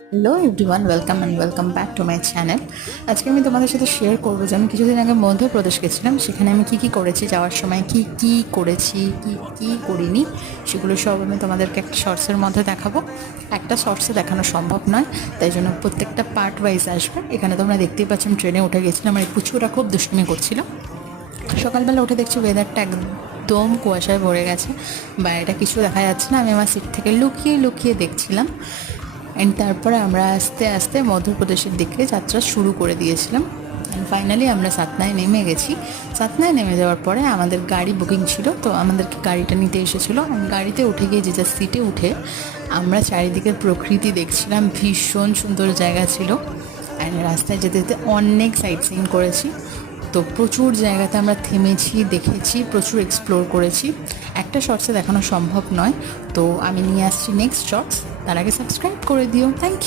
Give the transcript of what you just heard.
Hello everyone, welcome back to my channel. আজকে আমি তোমাদের সাথে শেয়ার করবো যে আমি কিছুদিন আগে মধ্যপ্রদেশ গেছিলাম। সেখানে আমি কি করেছি, যাওয়ার সময় কি করেছি, কি করিনি, সেগুলো সব আমি তোমাদেরকে একটা শর্টসের মধ্যে দেখাবো। একটা শর্টসে দেখানো সম্ভব নয়, তাই জন্য প্রত্যেকটা পার্ট ওয়াইজ আসবে। এখানে তোমরা দেখতেই পাচ্ছ আমি ট্রেনে উঠে গেছিলাম, আমার এই পুচুরা খুব দুষ্টুমি করছিল। সকালবেলা উঠে দেখছি ওয়েদারটা একদম কুয়াশায় ভরে গেছে, বাইরেটা কিছু দেখা যাচ্ছে না। আমি আমার সিট থেকে লুকিয়ে লুকিয়ে দেখছিলাম। অ্যান্ড তারপরে আমরা আস্তে আস্তে মধ্যপ্রদেশের দিকে যাত্রা শুরু করে দিয়েছিলাম। অ্যান্ড ফাইনালি আমরা সাতনায় নেমে গেছি। সাতনায় নেমে যাওয়ার পরে আমাদের গাড়ি বুকিং ছিল, তো আমাদেরকে গাড়িটা নিতে এসেছিলো। গাড়িতে উঠে গিয়ে যে যার সিটে উঠে আমরা চারিদিকের প্রকৃতি দেখছিলাম, ভীষণ সুন্দর জায়গা ছিল। অ্যান্ড রাস্তায় যেতে যেতে অনেক সাইট সিইং করেছি। তো প্রচুর জায়গাতে আমরা থেমেছি, দেখেছি, প্রচুর এক্সপ্লোর করেছি। একটা শর্টসে দেখানো সম্ভব নয়, তো আমি নিয়ে আসছি নেক্সট শর্টস। তার আগে সাবস্ক্রাইব করে দিও। Thank you.